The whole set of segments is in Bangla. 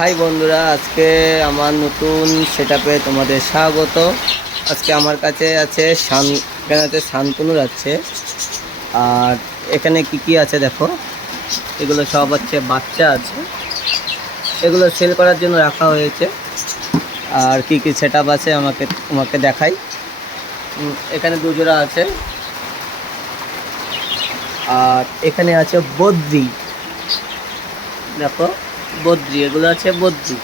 হাই বন্ধুরা, আজকে আমার নতুন সেটআপে তোমাদের স্বাগত। আজকে আমার কাছে আছে এখানে আছে শান্তনু আছে। আর এখানে কি কি আছে দেখো, এগুলো সব হচ্ছে বাচ্চা আছে, এগুলো সেল করার জন্য রাখা হয়েছে। আর কি কি সেটআপ আছে তোমাকে দেখাই। এখানে দুজোড়া আছে। আর এখানে আছে বদ্রি, দেখো বদ্রি, এগুলো আছে বদ্রি।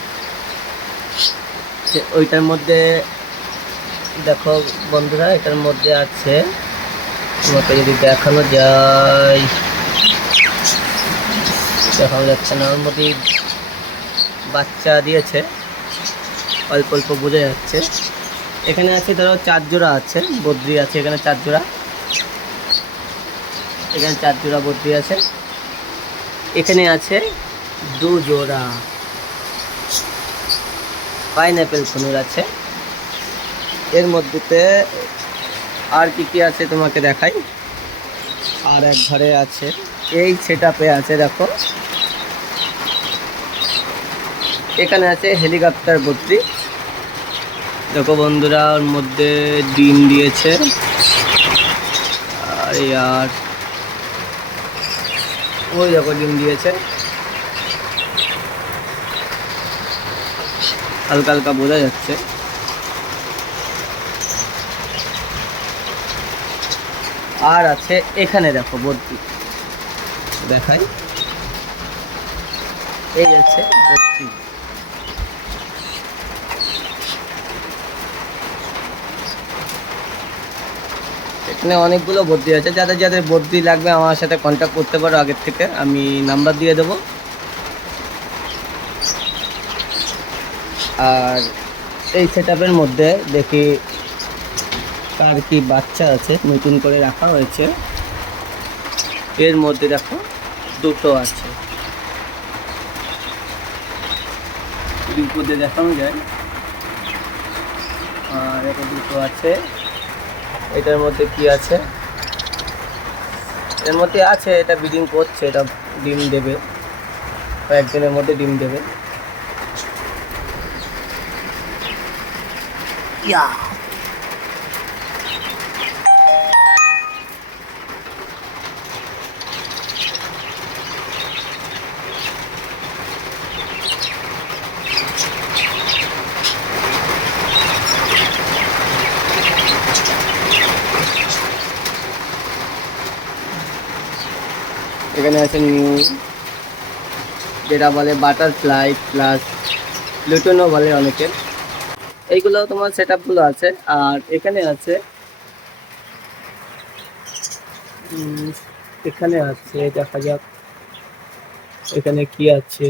ওইটার মধ্যে দেখো বন্ধুরা, এটার মধ্যে আছে, তোমাকে যদি দেখানো যায়, দেখানো যাচ্ছে না, ওর মধ্যে বাচ্চা দিয়েছে, অল্প অল্প বোঝা যাচ্ছে। এখানে আছে ধরো 4 জোড়া আছে বদ্রি আছে, এখানে 4 জোড়া, এখানে 4 জোড়া বদ্রি আছে। এখানে আছে 2 জোড়া পাইনঅ্যাপেল কনুর আছে। এর মধ্যে আর কি কি আছে তোমাকে দেখাই। আর এক ঘরে আছে, এই সেটআপে আছে দেখো, এখানে আছে হেলিকপ্টার বদ্রি। দেখো বন্ধুরা, ওর মধ্যে ডিম দিয়েছে। আর ওই দেখো ডিম দিয়েছে, হালকা হালকা বোঝা যাচ্ছে। আর আছে এখানে দেখো বদ্রি, দেখাই, এই আছে বদ্রি। এখানে অনেকগুলো বদ্রি আছে, যাদের যাদের বদ্রি লাগবে আমার সাথে কন্ট্যাক্ট করতে পারো আগের থেকে, আমি নাম্বার দিয়ে দেবো। আর এই সেটআপের মধ্যে দেখি কার কি বাচ্চা আছে, নতুন করে রাখা হয়েছে। এর মধ্যে দেখো দুটো আছে, বিপদে দেখানো যায়। আর এখন দুটো আছে। এটার মধ্যে কি আছে, এর মধ্যে আছে, এটা ব্রিডিং করছে, এটা ডিম দেবে, কয়েকদিনের মধ্যে ডিম দেবে। ইয়া, এখানে আছে নিউ, যেটা বলে বাটারফ্লাই প্লাস প্লুটোনও বলে অনেকে। এইগুলো তোমার সেটআপগুলো আছে। আর এখানে আছে, এখানে আছে, দেখা যাক এখানে কি আছে।